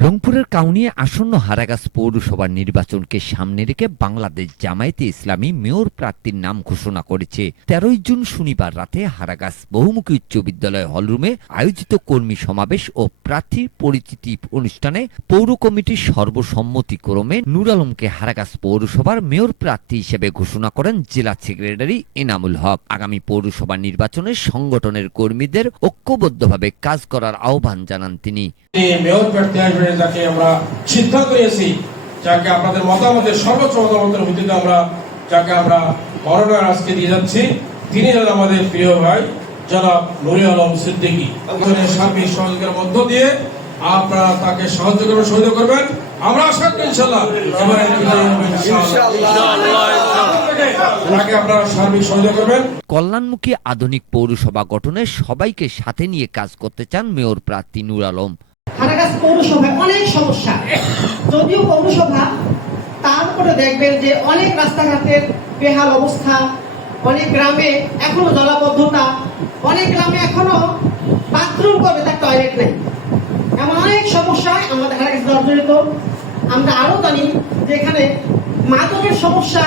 রংপুরের কাউনিয়া আসন্ন হারাগাছ পৌরসভার নির্বাচনকে সামনে রেখে বাংলাদেশ জামায়াতে ইসলামী মেয়র প্রার্থীর নাম ঘোষণা করেছে। 13 জুন শনিবার রাতে হারাগাছ বহুমুখী উচ্চ বিদ্যালয় হলরুমে আয়োজিত কর্মী সমাবেশ ও প্রার্থীর পরিচিতি অনুষ্ঠানে পৌর কমিটির সর্বসম্মতিক্রমে নূর আলমকে হারাগাছ পৌরসভার মেয়র প্রার্থী হিসেবে ঘোষণা করেন জেলা সেক্রেটারি এনামুল হক। আগামী পৌরসভা নির্বাচনে সংগঠনের কর্মীদের ঐক্যবদ্ধভাবে কাজ করার আহ্বান জানান তিনি। মেয়র প্রার্থী হিসেবে যাকে আমরা সিদ্ধান্ত নিয়েছি, যাকে আপনাদের মতামতের সর্বোচ্চ মতামতের ভিত্তিতে যাকে আমরা মনোনয়ন আজকে দিয়ে যাচ্ছি, তিনি হলেন আমাদের প্রিয় ভাই জনাব নূর আলম সিদ্দিকী। আমাদের সার্বিক সহযোগিতার মধ্য দিয়ে আপনারা তাকে সহযোগিতা করবেন। আমরা আশা করি ইনশাআল্লাহ তাকে আপনারা সার্বিক সহযোগিতা করবেন। কল্যাণমুখী আধুনিক পৌরসভা গঠনে সবাইকে সাথে নিয়ে কাজ করতে চান মেয়র প্রার্থী নূর আলম। হারাগাছ পৌরসভায় অনেক সমস্যা, যদিও পৌরসভা তারপরে দেখবেন যে অনেক রাস্তাঘাটের বেহাল অবস্থা, অনেক গ্রামে এখনো জলাবদ্ধতা, অনেক গ্রামে এখনো বাথরুম করবে তার টয়লেট নেই, এমন অনেক সমস্যায় আমাদের হারাগাছ জর্জরিত। আমরা আরো জানি যে এখানে মাদকের সমস্যা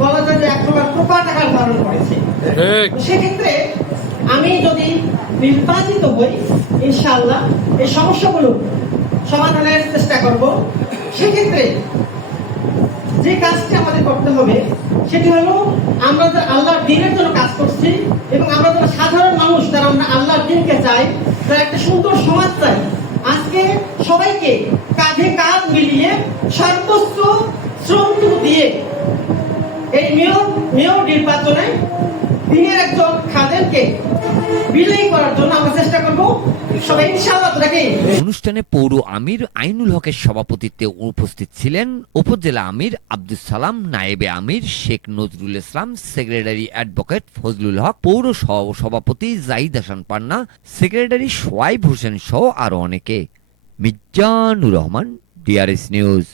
বলা যায় যে এক প্রকার প্রকার আকার ধারণ করেছে। সেক্ষেত্রে আমি যদি নির্বাচিত হই, ইনশাআল্লাহ এই সমস্যাগুলো সমাধানের চেষ্টা করব। সেক্ষেত্রে যে কাজটি আমাদের করতে হবে সেটি হলো, আমরা যে আল্লাহর দ্বীনের জন্য কাজ করছি এবং আমরা যারা সাধারণ মানুষ, যারা আমরা আল্লাহর দ্বীনকে চাই, যারা একটা সুন্দর সমাজ চাই, আজকে সবাইকে কাঁধে কাঁধ মিলিয়ে সর্বোচ্চ শ্রমটুকু দিয়ে এই মেয়র নির্বাচনে দিনের একজন খাদেমকে বিজয়ী করার জন্য আমরা চেষ্টা করব। সবাই ইনশাআল্লাহ। অনুষ্ঠানে পৌর আমির আইনুল হকের সভাপতিত্বে উপস্থিত ছিলেন উপজেলা আমির আব্দুল সালাম, নায়েবে আমির শেখ নজরুল ইসলাম, সেক্রেটারি অ্যাডভোকেট ফজলুল হক, পৌর সভাপতি জাহিদ হাসান পান্না, সেক্রেটারি সোয়াইব হোসেন সহ আরো অনেকে। Mizanur Rahman, DRS news.